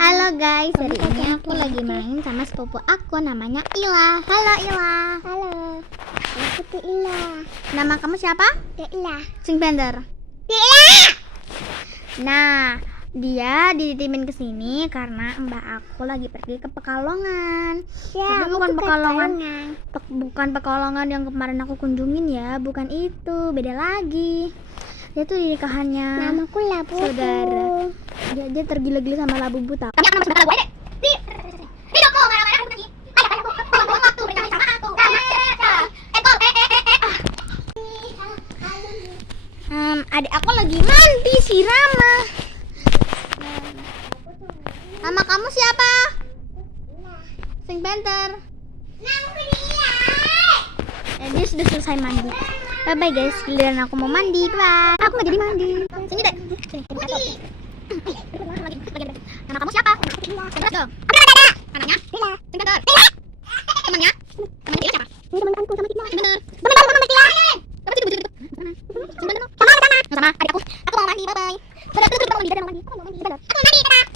Halo guys, hari ini aku lagi main sama sepupu aku namanya Ila. Halo Ila. Halo, aku tuh Ila. Nama kamu siapa? Ila. Sing bener. Ila. Nah, dia dititimin ke sini karena mbak aku lagi pergi ke Pekalongan. Ya, Tapi bukan bukan Pekalongan yang kemarin aku kunjungin ya, bukan itu, beda lagi. Dia tuh di nikahannya Namaku Labu. saudara. Dia tergila-gila sama labu buta. Kami akan sebentar gue deh. Di dok lo marah-marah aku tadi. Ada waktu beritahu sama aku. Adik aku lagi mandi si Rama. Nama kamu siapa? Sing Panther. Dia sudah selesai mandi. Bye bye guys, giliran aku mau mandi. Bye. Aku nggak jadi mandi. Sini deh. Sini. Nama kamu siapa? Sebut dong. Namanya? Sing Panther. Temannya? Temannya siapa? Ini teman-temanku sama Tina. Sing Panther. Teman-teman sama Tina. Sama sini baju itu. Sing Panther. Sama. Sama. Adik aku. Aku mau mandi. Bye bye. Benar, mau mandi. Aku mau mandi. Aku mau mandi.